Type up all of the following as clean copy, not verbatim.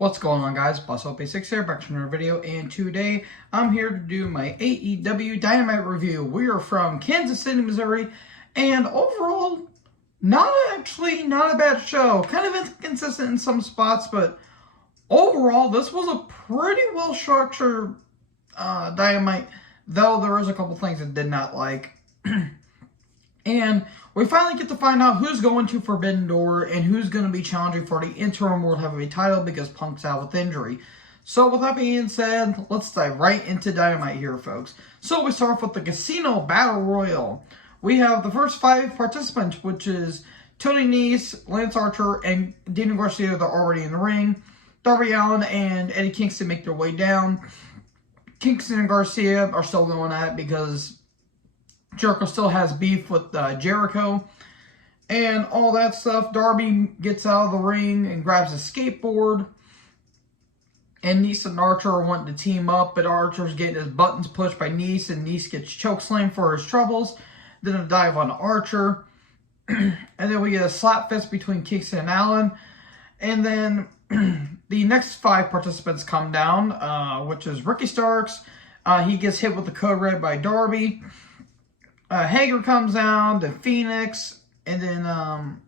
What's going on, guys? BossOP6 here, back to another video, and today I'm here to do my AEW Dynamite review. We are from Kansas City, Missouri, and overall, not a bad show. Kind of inconsistent in some spots, but overall, this was a pretty well-structured Dynamite, though there was a couple things I did not like. And we finally get to find out who's going to Forbidden Door and who's going to be challenging for the interim World Heavyweight title because Punk's out with injury. So with that being said, let's dive right into Dynamite here, folks. So we start off with the Casino Battle Royal. We have the first 5 participants, which is Tony Nese, Lance Archer, and Daniel Garcia. They're already in the ring. Darby Allin and Eddie Kingston make their way down. Kingston and Garcia are still going at it because Jericho still has beef with Jericho and all that stuff. Darby gets out of the ring and grabs a skateboard. And Nese and Archer are wanting to team up, but Archer's getting his buttons pushed by Nese, and Nese gets chokeslammed for his troubles. Then a dive on Archer. And then we get a slap fist between Kingston and Allin. And then the next 5 participants come down, which is Ricky Starks. He gets hit with the Code Red by Darby. Hager comes down, then Phoenix, and then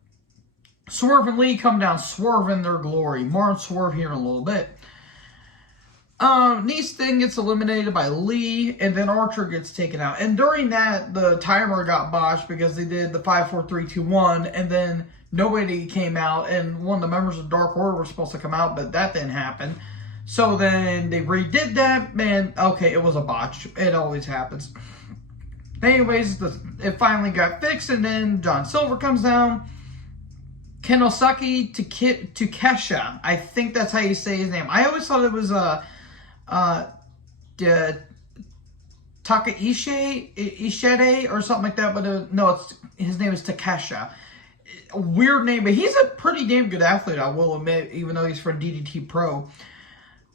Swerve and Lee come down, Swerve in their glory. More on Swerve here in a little bit. Nese then gets eliminated by Lee, and then Archer gets taken out. And during that, the timer got botched because they did the 5, 4, 3, 2, 1, and then nobody came out, and one of the members of Dark Order was supposed to come out, but that didn't happen. So then they redid that, and okay, it was a botch. It always happens. Anyways, it finally got fixed, and then John Silver comes down. Kenosaki Takesha. I think that's how you say his name. I always thought it was Takeshide or something like that, but no, his name is Takesha. Weird name, but he's a pretty damn good athlete, I will admit, even though he's from DDT Pro.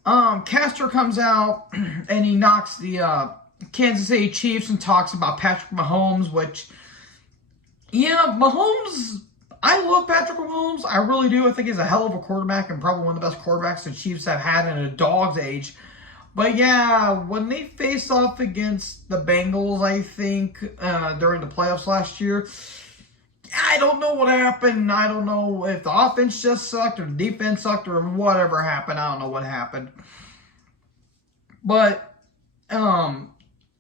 Caster comes out, and he knocks the Kansas City Chiefs and talks about Patrick Mahomes, which, yeah, Mahomes, I love Patrick Mahomes. I really do. I think he's a hell of a quarterback and probably one of the best quarterbacks the Chiefs have had in a dog's age. But yeah, when they faced off against the Bengals, I think, during the playoffs last year, I don't know what happened. I don't know if the offense just sucked or the defense sucked or whatever happened. I don't know what happened. But,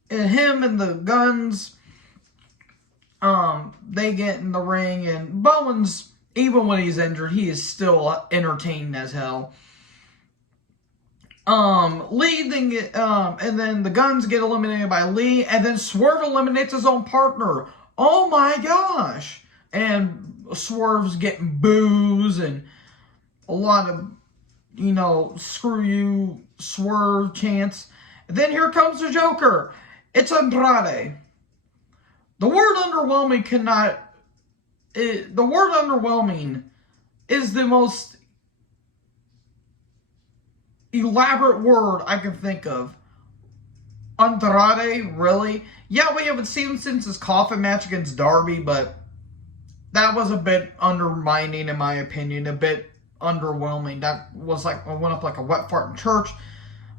him and the Guns, they get in the ring, and Bowens, even when he's injured, he is still entertaining as hell. Lee then and then the Guns get eliminated by Lee, and then Swerve eliminates his own partner. Oh my gosh! And Swerve's getting boos and a lot of, screw you, Swerve chants. And then here comes the Joker. It's Andrade. The word underwhelming is the most elaborate word I can think of. Andrade, really? Yeah, we haven't seen him since his coffin match against Darby, but that was a bit undermining in my opinion, a bit underwhelming. That was like, went up like a wet fart in church.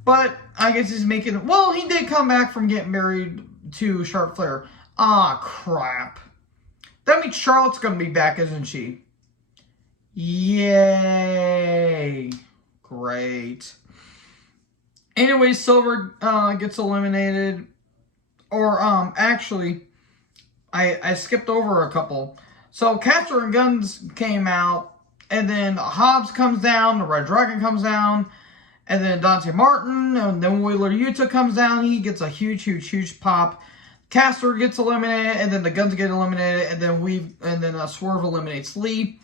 But I guess he's making it. Well, he did come back from getting married to Charlotte Flair. Ah, crap. That means Charlotte's going to be back, isn't she? Yay. Great. Anyway, Silver gets eliminated. Or, actually, I skipped over a couple. So, Caster and Guns came out. And then Hobbs comes down. The Red Dragon comes down. And then Dante Martin, and then Wheeler Yuta comes down. He gets a huge pop. Caster gets eliminated, and then the Guns get eliminated, and then Swerve eliminates Lee.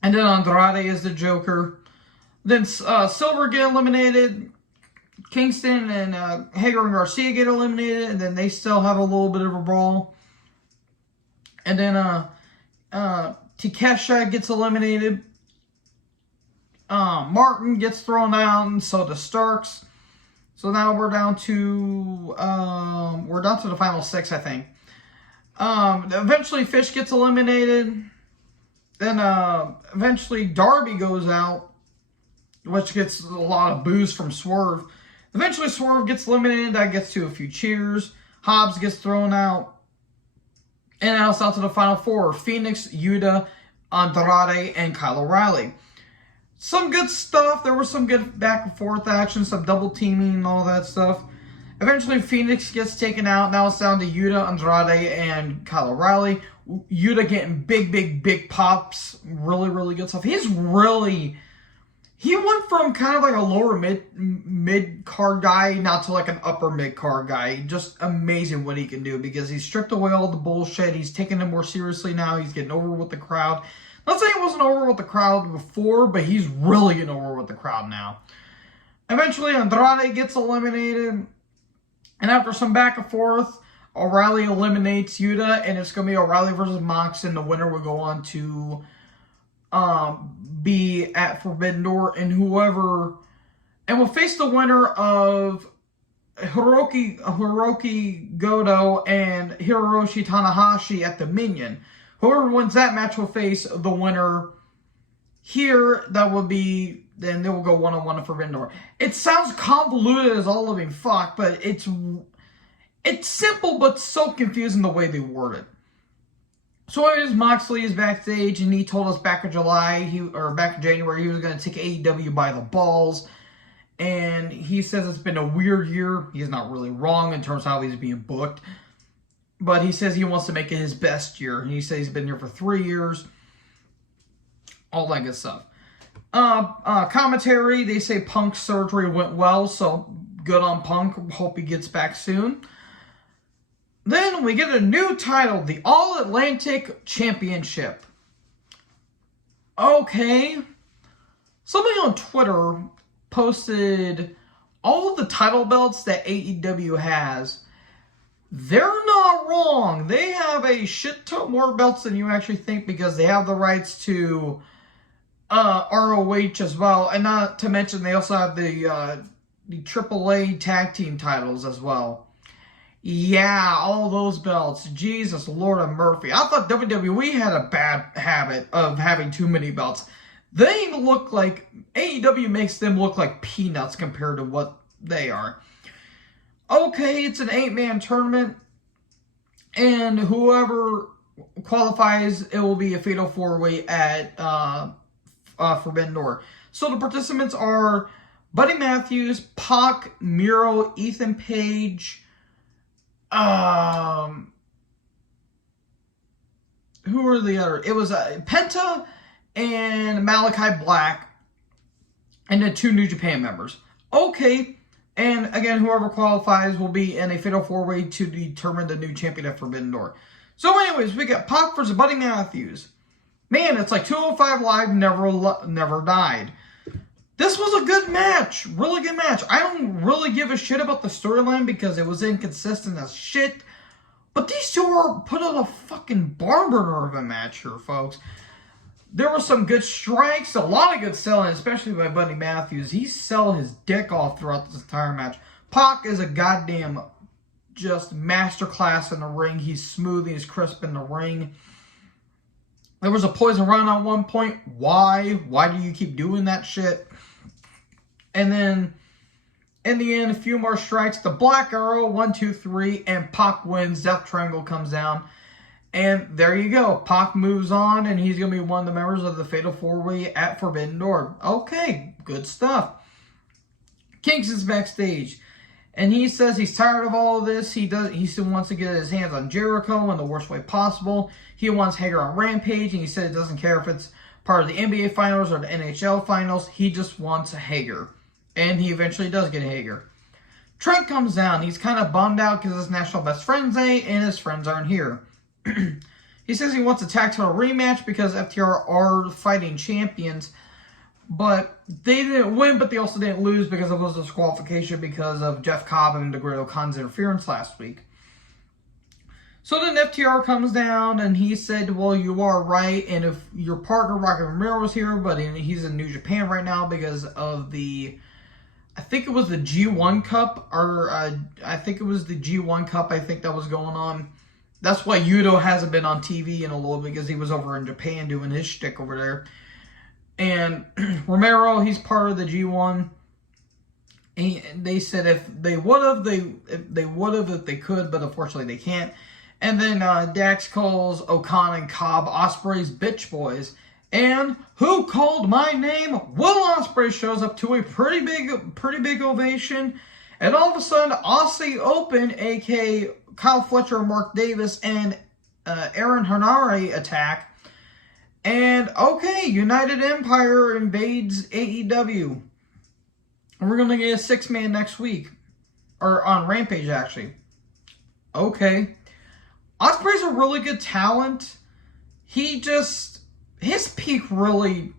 And then Andrade is the Joker. Then Silver get eliminated. Kingston and Hager and Garcia get eliminated, and then they still have a little bit of a brawl. And then Takesha gets eliminated. Martin gets thrown out, and so does Starks. So now we're down to the final 6, I think. Eventually Fish gets eliminated. Then eventually Darby goes out. which gets a lot of boos from Swerve. Eventually, Swerve gets eliminated. That gets to a few cheers. Hobbs gets thrown out. And now it's out to the final four. Phoenix, Yuta, Andrade, and Kyle O'Reilly. Some good stuff. There was some good back and forth action, some double teaming and all that stuff. Eventually, Phoenix gets taken out. Now it's down to Yuta, Andrade, and Kyle O'Reilly. Yuta getting big pops. Really, really good stuff. He went from kind of like a lower mid-card guy now to like an upper mid-card guy. Just amazing what he can do because he's stripped away all the bullshit. He's taking it more seriously now. He's getting over with the crowd. Not saying he wasn't over with the crowd before, but he's really getting over with the crowd now. Eventually, Andrade gets eliminated. And after some back and forth, O'Reilly eliminates Yuta. And it's going to be O'Reilly versus Mox. And the winner will go on to be at Forbidden Door, and we'll face the winner of Hiroki Goto and Hiroshi Tanahashi at the Minion. Whoever wins that match will face the winner here. Then they will go one-on-one at Forbidden Door. It sounds convoluted as all living fuck, but it's simple but so confusing the way they word it. So anyways, Moxley is backstage, and he told us back in back in January, he was going to take AEW by the balls. And he says it's been a weird year. He's not really wrong in terms of how he's being booked. But he says he wants to make it his best year. And he says he's been here for 3 years. All that good stuff. Commentary, they say Punk's surgery went well, so good on Punk. Hope he gets back soon. Then we get a new title, the All-Atlantic Championship. Okay. Somebody on Twitter posted all of the title belts that AEW has. They're not wrong. They have a shit ton more belts than you actually think because they have the rights to ROH as well. And not to mention they also have the AAA tag team titles as well. Yeah, all those belts. Jesus, Lord of Murphy. I thought WWE had a bad habit of having too many belts. They look like, AEW makes them look like peanuts compared to what they are. Okay, it's an 8-man tournament. And whoever qualifies, it will be a fatal 4-way at Forbidden Door. So the participants are Buddy Matthews, Pac, Miro, Ethan Page, who were the other? It was Penta and Malachi Black, and then 2 New Japan members. Okay, and again, whoever qualifies will be in a fatal 4-way to determine the new champion at Forbidden Door. So anyways, we got Pac versus Buddy Matthews. Man, it's like 205 Live never died. This was a good match. Really good match. I don't really give a shit about the storyline because it was inconsistent as shit. But these two are put on a fucking barn burner of a match here, folks. There were some good strikes, a lot of good selling, especially by Buddy Matthews. He sell his dick off throughout this entire match. Pac is a goddamn just masterclass in the ring. He's smooth, he's crisp in the ring. There was a poison run at one point. Why? Why do you keep doing that shit? And then, in the end, a few more strikes. The Black Arrow, 1, 2, 3, and Pac wins. Death Triangle comes down. And there you go. Pac moves on, and he's going to be one of the members of the Fatal 4-Way at Forbidden Door. Okay, good stuff. Kingston's backstage. And he says he's tired of all of this. He still wants to get his hands on Jericho in the worst way possible. He wants Hager on Rampage, and he said he doesn't care if it's part of the NBA Finals or the NHL Finals. He just wants Hager. And he eventually does get Hager. Trent comes down. He's kind of bummed out because it's National Best Friends Day, and his friends aren't here. He says he wants a tag title rematch because FTR are fighting champions. But they didn't win, but they also didn't lose because it was a disqualification because of Jeff Cobb and Great Khan's interference last week. So then FTR comes down, and he said, well, you are right, and if your partner, Rocky Romero, was here, but he's in New Japan right now because of the, I think it was the G1 Cup, or I think it was the G1 Cup, I think that was going on. That's why Yuto hasn't been on TV in a little bit, because he was over in Japan doing his shtick over there. And Romero, he's part of the G1. And they said if they could, but unfortunately they can't. And then Dax calls O'Connor and Cobb Ospreay's bitch boys. And who called my name? Will Ospreay shows up to a pretty big ovation. And all of a sudden, Aussie Open, aka Kyle Fletcher, Mark Davis, and Aaron Henare attack. And okay, United Empire invades AEW. And we're going to get a 6-man next week. Or on Rampage, actually. Okay. Ospreay's a really good talent. His peak really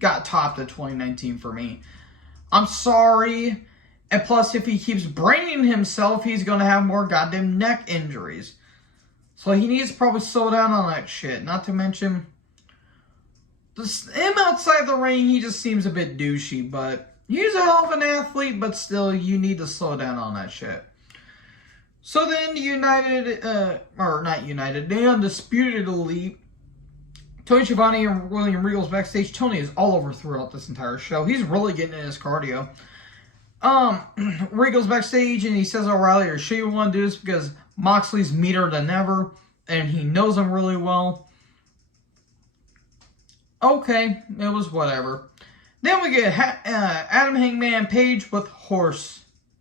got topped in 2019 for me. I'm sorry. And plus, if he keeps braining himself, he's going to have more goddamn neck injuries. So he needs to probably slow down on that shit. Not to mention, him outside the ring, he just seems a bit douchey. But he's a hell of an athlete, but still, you need to slow down on that shit. So then the Undisputed Elite, Tony Schiavone and William Regal's backstage. Tony is all over throughout this entire show. He's really getting in his cardio. Regal's backstage and he says, O'Reilly, are you sure you want to do this? Because Moxley's meaner than ever and he knows him really well. Okay, it was whatever. Then we get Adam Hangman Page with Horse.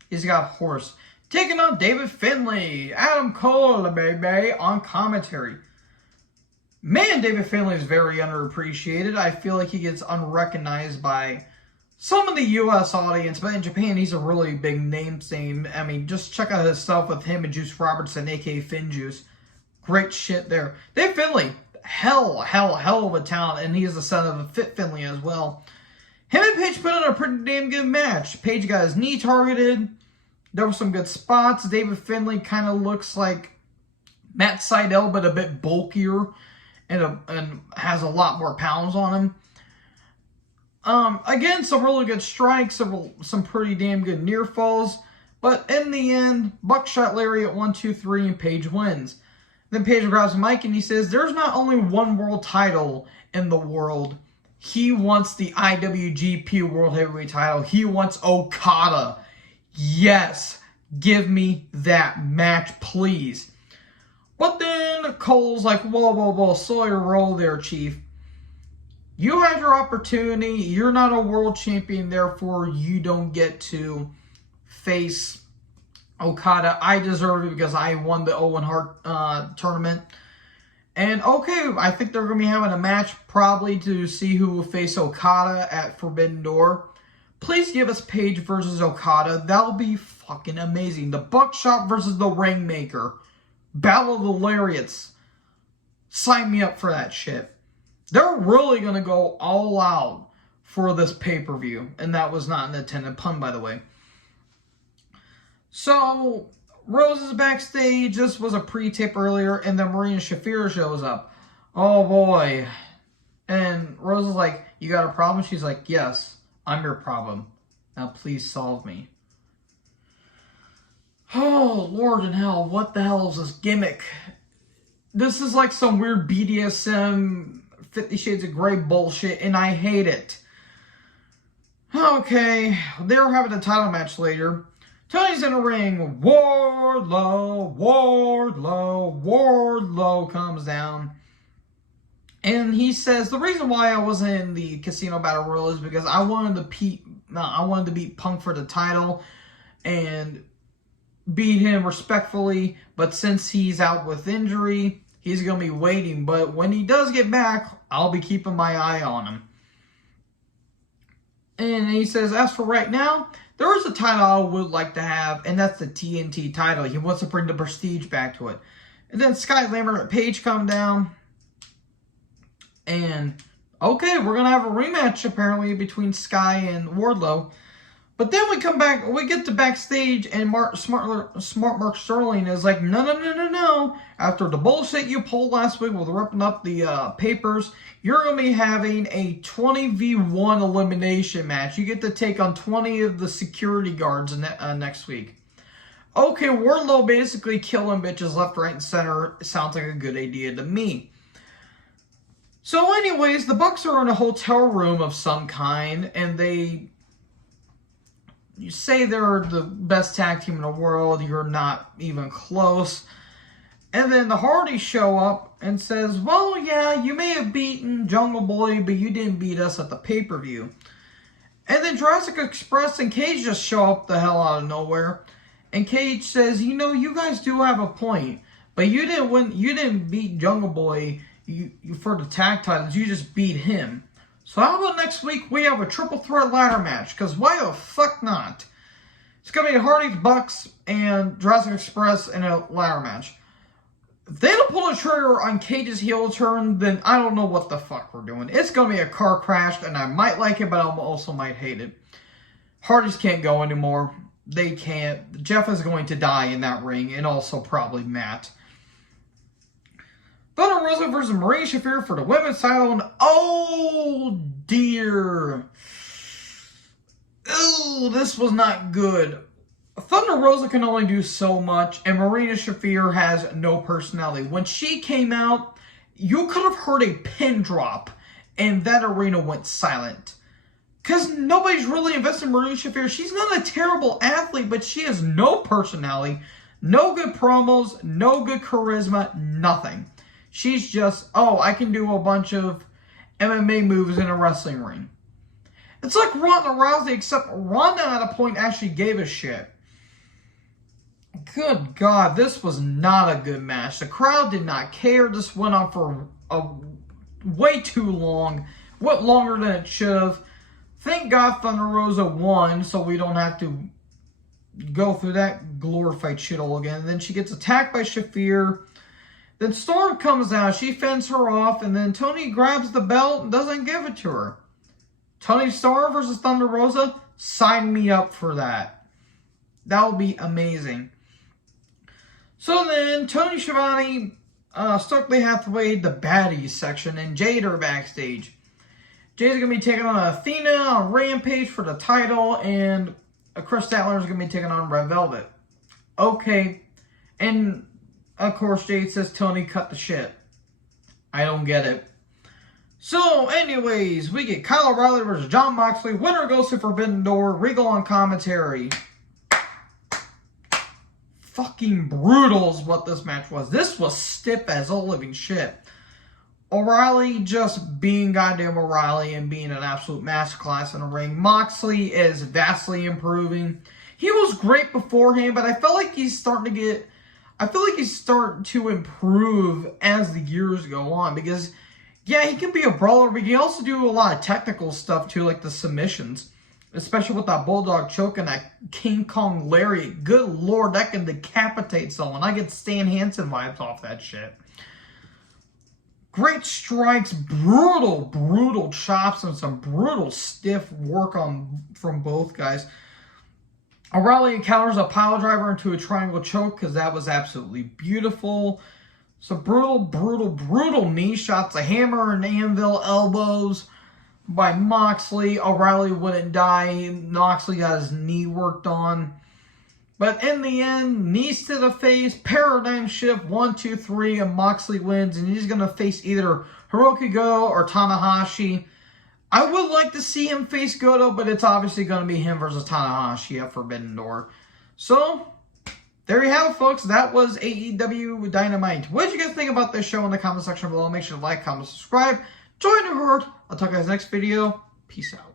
He's got Horse. Taking on David Finlay. Adam Cole, baby, on commentary. Man, David Finlay is very underappreciated. I feel like he gets unrecognized by some of the U.S. audience, but in Japan, he's a really big name. I mean, just check out his stuff with him and Juice Robertson, a.k.a. Finn Juice. Great shit there. Dave Finlay, hell of a talent, and he is the son of a Fit Finlay as well. Him and Page put on a pretty damn good match. Page got his knee targeted. There were some good spots. David Finlay kind of looks like Matt Seidel, but a bit bulkier and has a lot more pounds on him. Again, some really good strikes, some pretty damn good near falls. But in the end, Buckshot Lariat 1, 2, 3, and Page wins. Then Page grabs the mic and he says, there's not only one world title in the world. He wants the IWGP World Heavyweight title. He wants Okada. Yes, give me that match, please. But then Cole's like, whoa, slow your roll there, Chief. You had your opportunity. You're not a world champion, therefore you don't get to face Okada. I deserve it because I won the Owen Hart tournament. And okay, I think they're going to be having a match probably to see who will face Okada at Forbidden Door. Please give us Page versus Okada. That'll be fucking amazing. The Buckshot versus the Rainmaker. Battle of the Lariats. Sign me up for that shit. They're really going to go all out for this pay-per-view. And that was not an intended pun, by the way. So, Rose is backstage. This was a pre-tape earlier. And then Marina Shafir shows up. Oh, boy. And Rose is like, you got a problem? She's like, yes, I'm your problem. Now, please solve me. Oh, Lord in hell. What the hell is this gimmick? This is like some weird BDSM 50 Shades of Grey bullshit, and I hate it. Okay, they were having a title match later. Tony's in the ring. Wardlow comes down. And he says, the reason why I wasn't in the Casino Battle Royal is because I wanted to beat Punk for the title and beat him respectfully. But since he's out with injury, he's going to be waiting. But when he does get back, I'll be keeping my eye on him. And he says, as for right now, there is a title I would like to have, and that's the TNT title. He wants to bring the prestige back to it. And then Sky Lambert and Page come down. And, okay, we're going to have a rematch, apparently, between Sky and Wardlow. But then we come back, we get to backstage, and Smart Mark Sterling is like, no. After the bullshit you pulled last week with ripping up the papers, you're going to be having a 20v1 elimination match. You get to take on 20 of the security guards next week. Okay, Wardlow basically killing bitches left, right, and center. Sounds like a good idea to me. So anyways, the Bucks are in a hotel room of some kind, and you say they're the best tag team in the world. You're not even close. And then the Hardys show up and says, well, yeah, you may have beaten Jungle Boy, but you didn't beat us at the pay-per-view. And then Jurassic Express and Cage just show up the hell out of nowhere. And Cage says, you know, you guys do have a point, but you didn't win. You didn't beat Jungle Boy for the tag titles. You just beat him. So how about next week we have a triple threat ladder match? Because why the fuck not? It's going to be Hardy's, Bucks, and Jurassic Express in a ladder match. If they don't pull the trigger on Cage's heel turn, then I don't know what the fuck we're doing. It's going to be a car crash, and I might like it, but I also might hate it. Hardys can't go anymore. They can't. Jeff is going to die in that ring, and also probably Matt. Thunder Rosa versus Marina Shafir for the women's title, and oh dear. Ooh, this was not good. Thunder Rosa can only do so much, and Marina Shafir has no personality. When she came out, you could have heard a pin drop, and that arena went silent. Because nobody's really invested in Marina Shafir. She's not a terrible athlete, but she has no personality, no good promos, no good charisma, nothing. She's just, oh, I can do a bunch of MMA moves in a wrestling ring. It's like Ronda Rousey, except Ronda at a point actually gave a shit. Good God, this was not a good match. The crowd did not care. This went on for way too long. Went longer than it should have. Thank God Thunder Rosa won, so we don't have to go through that glorified shit all again. And then she gets attacked by Shafir. Then Storm comes out. She fends her off, and then Tony grabs the belt and doesn't give it to her. Tony Storm versus Thunder Rosa? Sign me up for that. That would be amazing. So then, Tony Schiavone, Stokely Hathaway, the baddies section, and Jade are backstage. Jade's going to be taking on Athena on Rampage for the title, and Chris Statler is going to be taking on Red Velvet. Okay. And, of course, Jade says, Tony, cut the shit. I don't get it. So, anyways, we get Kyle O'Reilly versus Jon Moxley. Winner goes to Forbidden Door. Regal on commentary. Fucking brutal is what this match was. This was stiff as all living shit. O'Reilly just being goddamn O'Reilly and being an absolute masterclass in the ring. Moxley is vastly improving. He was great beforehand, but I feel like he's starting to improve as the years go on. Because, yeah, he can be a brawler, but he can also do a lot of technical stuff too, like the submissions. Especially with that Bulldog choke and that King Kong lariat. Good Lord, that can decapitate someone. I get Stan Hansen vibes off that shit. Great strikes, brutal chops, and some brutal stiff work from both guys. O'Reilly encounters a pile driver into a triangle choke because that was absolutely beautiful. Some brutal knee shots, a hammer and anvil elbows by Moxley. O'Reilly wouldn't die. Moxley got his knee worked on. But in the end, knees to the face, paradigm shift, 1, 2, 3, and Moxley wins. And he's going to face either Hiroki Goto or Tanahashi. I would like to see him face Goto, but it's obviously going to be him versus Tanahashi at Forbidden Door. So, there you have it, folks. That was AEW Dynamite. What did you guys think about this show in the comment section below? Make sure to like, comment, subscribe. Join the herd. I'll talk to you guys next video. Peace out.